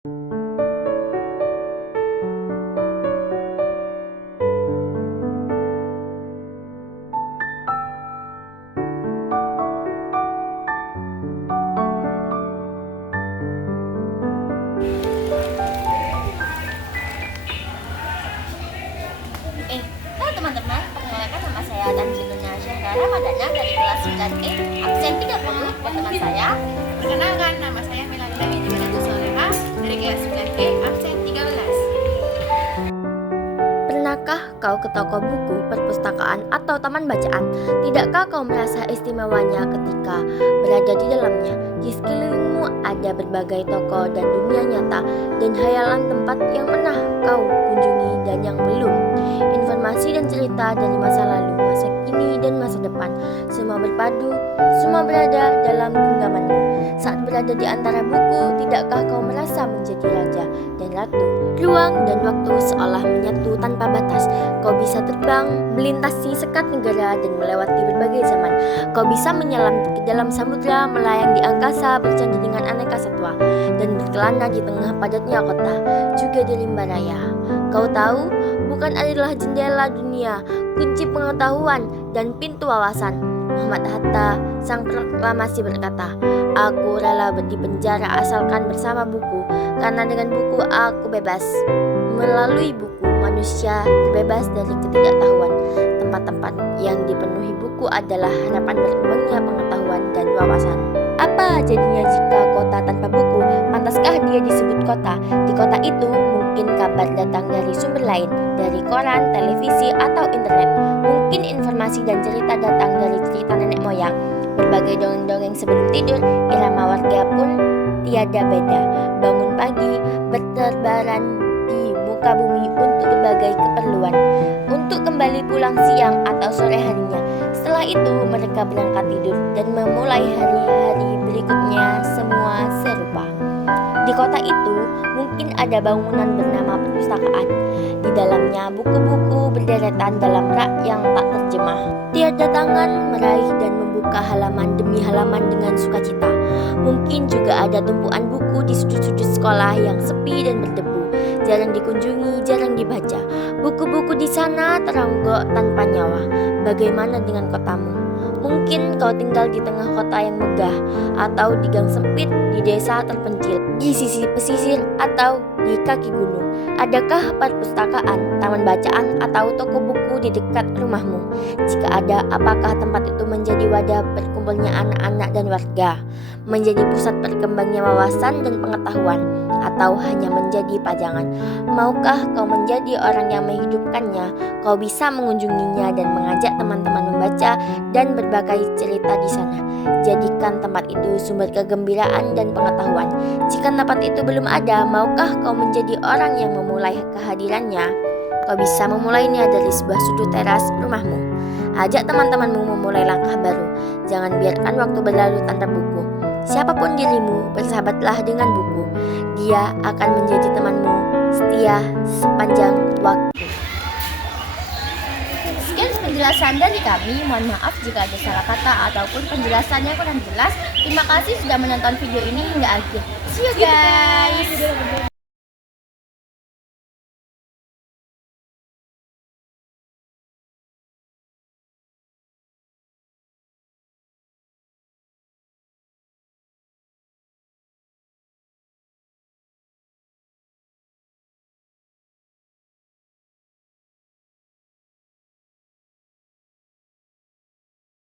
Halo teman-teman, perkenalkan nama saya Tanjiluna Syahrara Madana dari kelas 9E, absen 30 buat teman saya. Perkenalkan, nama saya Melanda Widiwinata Soleha dari kelas 9E, absen 13. Pernahkah kau ke toko buku, perpustakaan, atau taman bacaan? Tidakkah kau merasa istimewanya ketika berada di dalamnya? Di sekelilingmu ada berbagai toko dan dunia nyata dan hayalan tempat yang pernah kau kunjungi dan yang belum. Informasi dan cerita dari masa lalu, masa kini, dan masa depan, semua berpadu, semua berada dalam genggamanmu. Saat berada di antara buku, tidakkah kau merasa menjadi raja dan ratu? Ruang dan waktu seolah menyatu tanpa batas. Kau bisa terbang, melintasi sekat negara dan melewati berbagai zaman. Kau bisa menyelam ke dalam samudra, melayang di angkasa, bercanda dengan aneka satwa, dan berkelana di tengah padatnya kota, juga di rimba raya. Kau tahu, bukan adalah jendela dunia, kunci pengetahuan, dan pintu wawasan. Muhammad Hatta, sang proklamasi berkata, "Aku rela di penjara asalkan bersama buku, karena dengan buku aku bebas." Melalui buku, manusia terbebas dari ketidaktahuan. Tempat-tempat yang dipenuhi buku adalah harapan berkembangnya pengetahuan dan wawasan. Apa jadinya jika kota tanpa buku? Pantaskah dia disebut kota? Di kota itu mungkin kabar datang dari sumber lain, dari koran, televisi, atau internet. Mungkin informasi dan cerita datang dari cerita nenek moyang. Berbagai dongeng-dongeng sebelum tidur, irama warga pun tiada beda. Bangun pagi, berterbaran di muka bumi untuk berbagai keperluan, untuk kembali pulang siang atau sore harinya. Setelah itu mereka berangkat tidur dan memulai hari-hari berikutnya semua serupa. Di kota itu mungkin ada bangunan bernama perpustakaan. Di dalamnya buku-buku berderetan dalam rak yang tak terjemah. Tiada tangan meraih dan membuka halaman demi halaman dengan sukacita. Mungkin juga ada tumpuan buku di sudut-sudut sekolah yang sepi dan berdebu, jarang dikunjungi, jarang dibaca. Buku-buku di sana teronggok tanpa nyawa. Bagaimana dengan kotamu? Mungkin kau tinggal di tengah kota yang megah, atau di gang sempit di desa terpencil, di sisi pesisir, atau di kaki gunung. Adakah perpustakaan, taman bacaan, atau toko buku di dekat rumahmu? Jika ada, apakah tempat itu menjadi wadah berkumpulnya anak-anak dan warga? Menjadi pusat berkembangnya wawasan dan pengetahuan? Atau hanya menjadi pajangan? Maukah kau menjadi orang yang menghidupkannya? Kau bisa mengunjunginya dan mengajak teman-teman membaca dan berbagai cerita di sana. Jadikan tempat itu sumber kegembiraan dan pengetahuan. Jika tempat itu belum ada, maukah kau menjadi orang yang memulai kehadirannya? Kau bisa memulainya dari sebuah sudut teras rumahmu. Ajak teman-temanmu memulai langkah baru. Jangan biarkan waktu berlalu tanpa buku. Siapapun dirimu, bersahabatlah dengan buku. Dia akan menjadi temanmu setia sepanjang waktu. Sekian penjelasan dari kami, mohon maaf jika ada salah kata ataupun penjelasannya kurang jelas. Terima kasih sudah menonton video ini hingga akhir. See you guys!